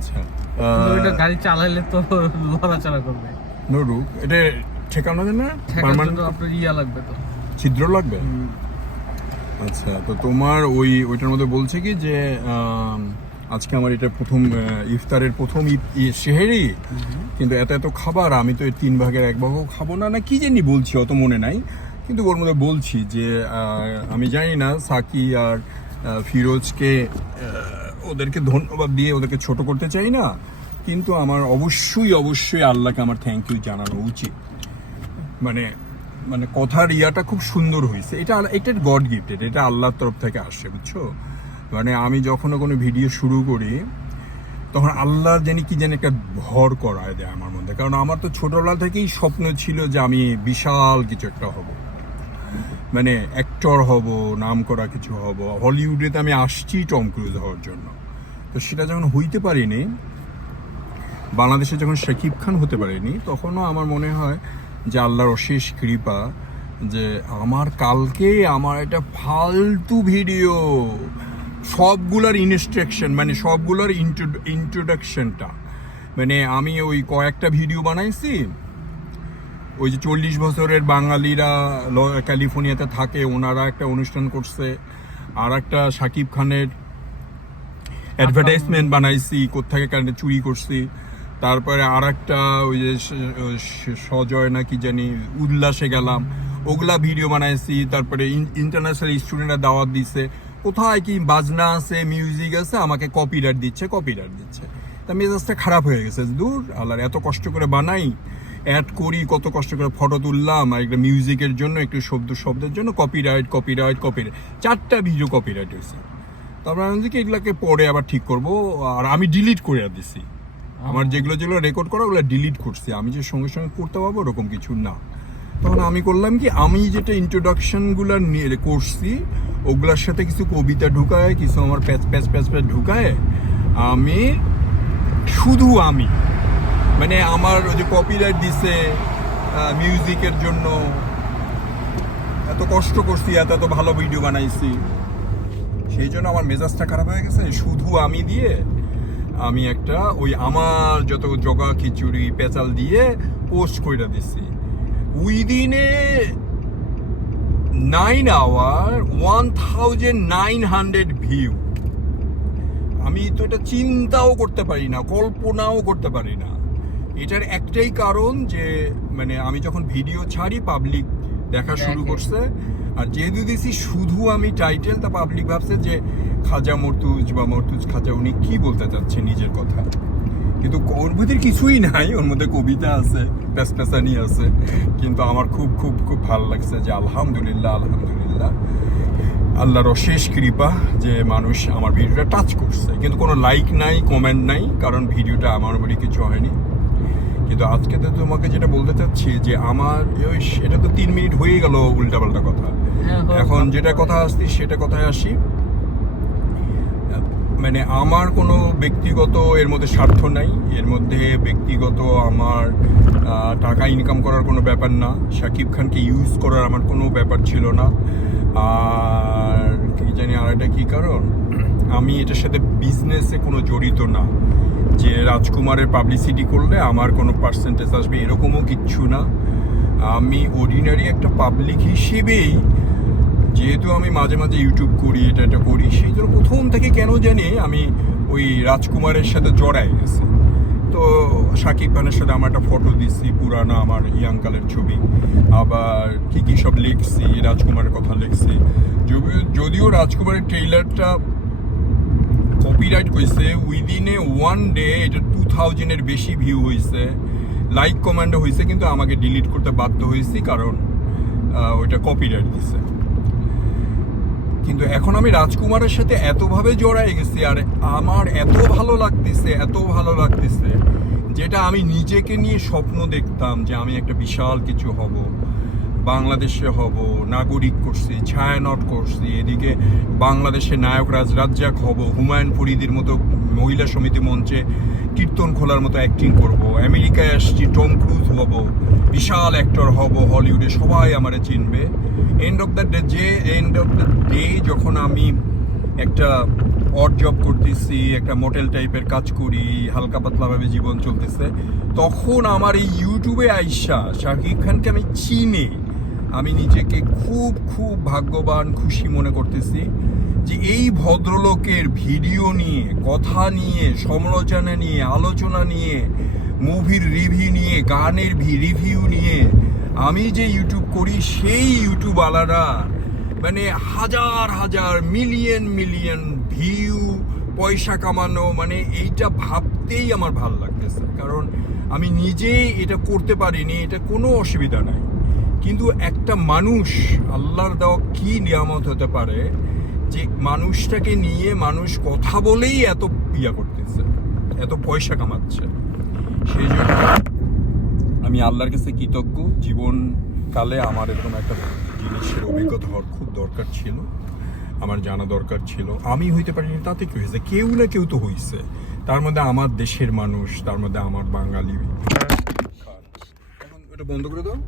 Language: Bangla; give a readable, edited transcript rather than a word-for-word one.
আচ্ছা ওইটা গাড়ি চালাইলে তো লড়াচড়া করবে। নরুক এটা ঠেকানো যায় না, ঠেকানোর জন্য আপনার ইয়া লাগবে তো, ছিদ্র লাগবে। আচ্ছা, তো তোমার ওইটার মধ্যে বলছে কি যে আজকে আমার এটা প্রথম ইফতারের প্রথম সেহেরি, কিন্তু এত খাবার আমি তো এর 3 ভাগের 1 ভাগও খাবো না, কি জানি বলছি, অত মনে নাই। কিন্তু ওর মধ্যে বলছি যে আমি জানি না সাকি আর ফিরোজকে ওদেরকে ধন্যবাদ দিয়ে ওদেরকে ছোট করতে চাই না, কিন্তু আমার অবশ্যই আল্লাহকে আমার থ্যাংক ইউ জানানো উচিত। মানে মানে কথার ইয়াটা খুব সুন্দর হয়েছে, এটা গড গিফটেড, এটা আল্লাহর তরফ থেকে আসে, বুঝছো। মানে আমি যখন কোনো ভিডিও শুরু করি তখন আল্লাহর জানি একটা ভর করায় দেয় আমার মধ্যে, কারণ আমার তো ছোটবেলা থেকেই স্বপ্ন ছিল যে আমি বিশাল কিছু একটা হব, মানে অ্যাক্টর হব, নাম করা কিছু হব। হলিউডেতে আমি আসছি টম ক্রুজ হওয়ার জন্য, তো সেটা যখন হইতে পারিনি, বাংলাদেশে যখন শাকিব খান হতে পারিনি, তখনও আমার মনে হয় যে আল্লাহর অশেষ কৃপা যে কালকে আমার একটা ফালতু ভিডিও সবগুলোর ইনস্ট্রাকশন, মানে সবগুলোর ইন্ট্রোডাকশনটা, মানে আমি ওই কয়েকটা ভিডিও বানাইছি, ওই যে 40 বছরের বাঙালিরা ক্যালিফোর্নিয়াতে থাকে, ওনারা একটা অনুষ্ঠান করছে, আর একটা শাকিব খানের অ্যাডভার্টাইজমেন্ট বানাইছি, কোত্থেকে কারণে চুরি করছি। তারপরে আর একটা ওই যে সজয় না কি জানি উল্লাসে গেলাম, ওগুলা ভিডিও বানাইছি। তারপরে ইন্টারন্যাশনাল স্টুডেন্টরা দাওয়াত দিচ্ছে, কোথায় কি বাজনা আছে, মিউজিক আছে, আমাকে কপিরাইট দিচ্ছে। তা মেজাজটা খারাপ হয়ে গেছে, দূর আল্লাহর, এত কষ্ট করে বানাই, অ্যাড করি, কত কষ্ট করে ফটো তুললাম, আর একটা মিউজিকের জন্য, একটু শব্দের জন্য কপিরাইট 4টা ভিডিও কপিরাইট হয়েছে। তারপরে আমি কি এগুলাকে পরে আবার ঠিক করব, আর আমি ডিলিট করে দিছি। আমার যেগুলো রেকর্ড করা ওগুলো ডিলিট করছি, আমি যে সঙ্গে করতে পারবো ওরকম কিছু না। তখন আমি করলাম কি, আমি যেটা ইন্ট্রোডাকশনগুলো নিয়ে করছি ওগুলোর সাথে কিছু কবিতা ঢুকায়, কিছু আমার প্যাচ ঢুকায়, আমি মানে আমার ওই যে কপিরাইট দিছে মিউজিকের জন্য, এত কষ্ট করছি, এত ভালো ভিডিও বানাইছি, সেই জন্য আমার মেজাজটা খারাপ হয়ে গেছে। শুধু আমি দিয়ে আমি একটা ওই আমার যত জগা খিচুড়ি পেঁচাল দিয়ে পোস্ট করে দিছি, উইদিনে 9 আওয়ার 1900 ভিউ। আমি তো এটা চিন্তাও করতে পারি না, কল্পনাও করতে পারি না। এটার একটাই কারণ যে মানে আমি যখন ভিডিও ছাড়ি পাবলিক দেখা শুরু করছে, আর যেহেতু দিছি শুধু আমি টাইটেল, তা পাবলিক ভাবছে যে খাজা মর্তুজ বা মর্তুজ খাজা উনি কি বলতে চাচ্ছে নিজের কথা, কিন্তু ওর মধ্যে কিছুই নাই, ওর মধ্যে কবিতা আছে, প্যাসপ্যাসানি আছে। কিন্তু আমার খুব খুব খুব ভালো লাগছে যে আলহামদুলিল্লাহ আল্লাহর অশেষ কৃপা যে মানুষ আমার ভিডিওটা টাচ করছে, কিন্তু কোনো লাইক নাই, কমেন্ট নাই, কারণ ভিডিওটা আমার উপরে কিছু হয়নি। কিন্তু আজকে তো তোমাকে যেটা বলতে চাচ্ছি যে আমার এটা তো 3 মিনিট হয়ে গেল উল্টাপাল্টা কথা। এখন যেটা কথা আসছি সেটা কথায় আসি। মানে আমার কোনো ব্যক্তিগত এর মধ্যে স্বার্থ নাই, এর মধ্যে ব্যক্তিগত আমার টাকা ইনকাম করার কোনো ব্যাপার না, শাকিব খানকে ইউজ করার আমার কোনো ব্যাপার ছিল না। আর কি জানি আর এটা কি কারণ, আমি এটার সাথে বিজনেসে কোনো জড়িত না যে রাজকুমারের পাবলিসিটি করলে আমার কোনো পার্সেন্টেজ আসবে, এরকমও কিচ্ছু না। আমি অর্ডিনারি একটা পাবলিক হিসেবেই, যেহেতু আমি মাঝে মাঝে ইউটিউব করি, এটা করি, সেই জন্য প্রথম থেকে কেন জানি আমি ওই রাজকুমারের সাথে জড়াই গেছি। তো শাকিব খানের সাথে আমার একটা ফটো দিচ্ছি, পুরানা আমার ইয়াংকালের ছবি, আবার কি সব লিখছি, রাজকুমারের কথা লিখছি। যদিও রাজকুমারের ট্রেইলারটা কপিরাইট হয়েছে, উইদিনে 1 ডে এটা 2000-এর বেশি ভিউ হয়েছে, লাইক কমেন্টও হয়েছে, কিন্তু আমাকে ডিলিট করতে বাধ্য হয়েছি কারণ ওইটা কপিরাইট দিছে। কিন্তু এখন আমি রাজকুমারের সাথে এতভাবে জড়াই গেছি, আর আমার এত ভালো লাগতেছে যেটা আমি নিজেকে নিয়ে স্বপ্ন দেখতাম যে আমি একটা বিশাল কিছু হব, বাংলাদেশে হব, নাগরিক করছি, ছায়ানট করছি, এদিকে বাংলাদেশে নায়ক রাজ্জাক হব, হুমায়ুন ফরিদির মতো মহিলা সমিতি মঞ্চে কীর্তন খোলার মতো অ্যাক্টিং করব, আমেরিকায় আসছি টম ক্রুজ হব, বিশাল অ্যাক্টর হব, হলিউডে সবাই আমারে চিনবে। এন্ড অফ দ্য ডে যখন আমি একটা অড জব করতেছি, একটা মোটেল টাইপের কাজ করি, হালকা পাতলাভাবে জীবন চলতেছে, তখন আমার এই ইউটিউবে আইসা শাকিব খানকে আমি চিনি, আমি নিজেকে খুব খুব ভাগ্যবান, খুশি মনে করতেছি যে এই ভদ্রলোকের ভিডিও নিয়ে, কথা নিয়ে, সমালোচনা নিয়ে, আলোচনা নিয়ে, মুভির রিভিউ নিয়ে, গানের রিভিউ নিয়ে আমি যে ইউটিউব করি, সেই ইউটিউব আলাদা মানে হাজার হাজার মিলিয়ন মিলিয়ন ভিউ, পয়সা কামানো, মানে এইটা ভাবতেই আমার ভালো লাগতেছে। কারণ আমি নিজেই এটা করতে পারিনি, এটা কোনো অসুবিধা নাই, কিন্তু একটা মানুষ, আল্লাহর দেওয়া কি নিয়ামত হতে পারে যে মানুষটাকে নিয়ে মানুষ কথা বলেই এত ইয়া করতেছে, এত পয়সা কামাচ্ছে। সেই জন্য আমি আল্লাহর কাছে কৃতজ্ঞ। জীবনকালে আমার এরকম একটা জিনিসের অভিজ্ঞতা হওয়ার খুব দরকার ছিল, আমার জানা দরকার ছিল। আমি হইতে পারিনি তাতে কি হয়েছে, কেউ না কেউ তো হইছে, তার মধ্যে আমার দেশের মানুষ, তার মধ্যে আমার বাঙালি। এখন এটা বন্ধ করে দাও।